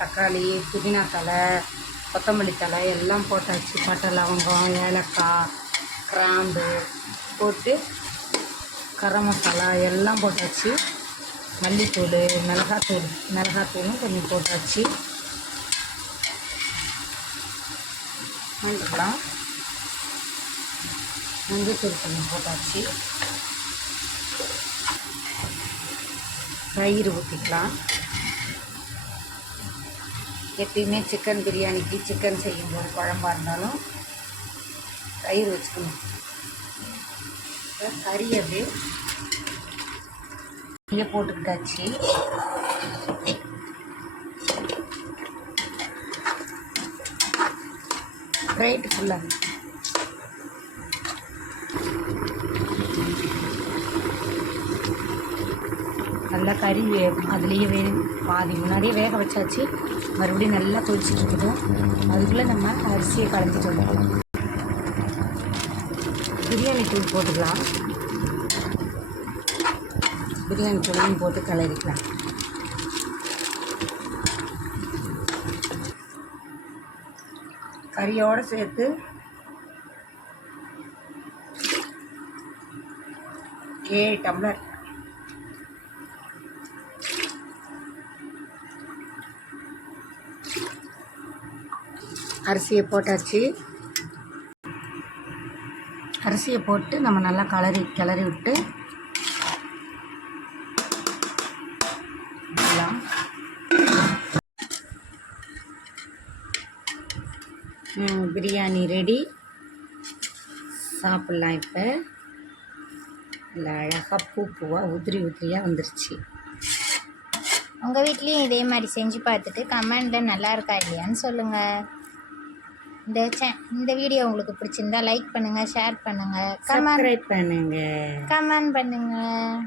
தக்காளி, புதினா தழை, கொத்தமல்லி தழை எல்லாம் போட்டாச்சு. பட்டை, லவங்கம், ஏலக்காய், கிராம்பு போட்டு கரம் மசாலா எல்லாம் போட்டாச்சு. மல்லித்தூள், மிளகாத்தூளும் கொஞ்சம் போட்டாச்சு. மஞ்சள் மஞ்சத்தூள் கொஞ்சம் போட்டாச்சு. தயிர் ஊற்றிக்கலாம். எப்பயுமே சிக்கன் பிரியாணிக்கு சிக்கன் செய்யும்போது குழம்பா இருந்தாலும் தயிர் வச்சுக்கணும். கறி அப்படியே போட்டுக்கிட்டாச்சு. ரைட்டு ஃபுல்லாக நல்லா கறி அதுலேயே பாதி முன்னாடியே வேக வச்சாச்சு. மறுபடியும் நல்லா கொதிச்சுட்டு இருக்குது. அதுக்குள்ளே நம்ம அரிசியை கலந்துட்டு வந்துடலாம். பிரியாணி தூள் போட்டுக்கலாம். பிரியாணி தூளையும் போட்டு கிளறிக்கலாம். கறியோடு சேர்த்து ஏழு டம்ளர் அரிசியை போட்டாச்சு. அரிசியை போட்டு நம்ம நல்லா கிளறி விட்டு பிரியாணி ரெடி. சாப்பிட்லாம். இப்போ நல்லா அழகாக பூவாக உதிரியாக வந்துருச்சு. உங்கள் வீட்லேயும் இதே மாதிரி செஞ்சு பார்த்துட்டு கமெண்டில் நல்லா இருக்கா இல்லையான்னு சொல்லுங்கள். இந்த வீடியோ உங்களுக்கு பிடிச்சிருந்தா லைக் பண்ணுங்கள், ஷேர் பண்ணுங்கள், கமெண்ட் பண்ணுங்கள்.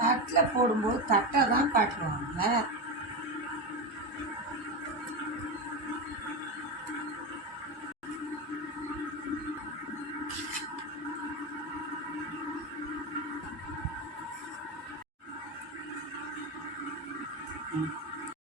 தட்டில் போடும்போது தட்டை தான் காட்டுவாங்க.